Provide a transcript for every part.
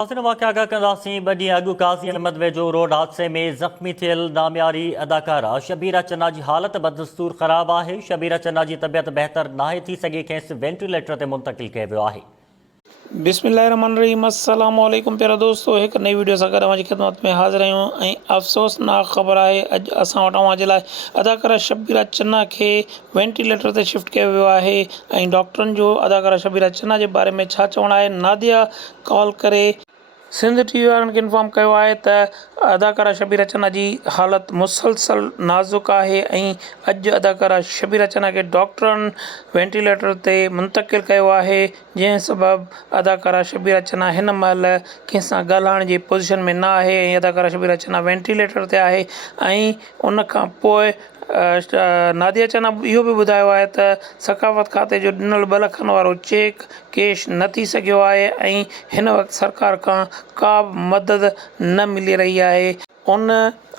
वाक़िया आगाह कंदासीं। ॿ ॾींहं अॻु काज़ी अहमद वेझो रोड हादसे में ज़ख़्मी थियल नामियारी अदाकारा शबीरा चन्ना जी हालत बदस्तूर ख़राब आहे। शबीरा चन्ना जी तबियत बहितर नाहे थी सघे, खेसि वेंटिलेटर ते मुंतक़िल कयो वियो आहे। बिस्मिल्लाहिर्रहमानिर्रहीम। अस्सलाम वालेकुम प्यारा दोस्तों, एक नई वीडियो सां गॾु जी ख़िदमत में हाज़िर आहियूं। अफ़सोसनाक ख़बर आहे, अॼु असां वटि अवां जे लाइ अदाकारा शबीरा चन्ना खे वेंटिलेटर ते शिफ्ट कयो वियो आहे ऐं डॉक्टरनि जो अदाकारा शबीरा चन्ना जे बारे में छा चवणु आहे। नादिया कॉल करे सिंध टीवी वारनि खे इंफॉर्म कयो आहे त अदाकारा शबीरा चन्ना जी हालत मुसलसल नाज़ुक आहे ऐं अॼु अदाकारा शबीरा चन्ना खे डॉक्टरनि वेंटिलेटर ते मुंतक़िल कयो आहे, जंहिं सबबु अदाकारा शबीरा चन्ना हिन महिल कंहिंसां ॻाल्हाइण जी पोज़ीशन में न आहे ऐं अदाकारा शबीरा चन्ना वेंटिलेटर ते आहे। ऐं उन खां पोइ नादिया चन्ना इहो बि ॿुधायो आहे त सकाफ़त खाते जो ॾिनल 2 लखनि वारो चेक कैश न थी सघियो आहे ऐं हिन वक़्तु सरकार खां का बि मदद न मिली रही आहे। उन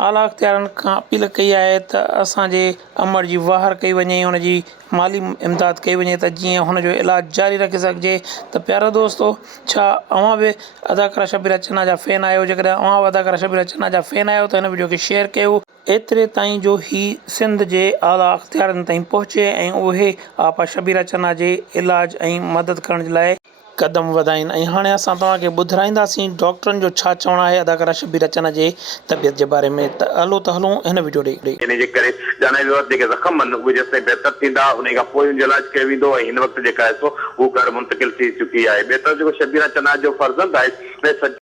आला अख़्तियारनि खां अपील कई आहे त असांजे अमर जी वाहर कई वञे, हुनजी माली इमदाद कई वञे त जीअं हुनजो इलाजु जारी रखी सघिजे। त प्यारा दोस्तो, छा अव्हां बि अदाकारा शबीरा चन्ना जा फ़ैन आहियो? जेकॾहिं अव्हां बि अदाकारा शबीरा चन्ना जा फ़ैन आहियो त हिन वीडियो खे शेयर कयो एतिरे ताईं जो ही सिंध जे आला अख़्तियारनि ताईं पहुचे ऐं उहे आपा शबीरा चन्ना जे इलाज ऐं मदद करण जे लाइ क़दम वधाइनि। ऐं हाणे असां तव्हांखे ॿुधाईंदासीं डॉक्टरनि जो छा चवणु आहे अदाकारा शबीरा चन्ना जे तबियत जे बारे में। त हलूं हिन वीडियो ॾे। इन जे करे ॼाणाए वियो आहे जेके ज़ख़्म आहिनि उहे जेसिताईं बहितर थींदा उन खां पोइ उनजो इलाज कयो वेंदो ऐं हिन वक़्तु जेका आहे सो हू घर मुंतक़िल थी चुकी आहे। ॿिए तरफ़ जेको शबीरा चन्ना जो फर्ज़ंद आहे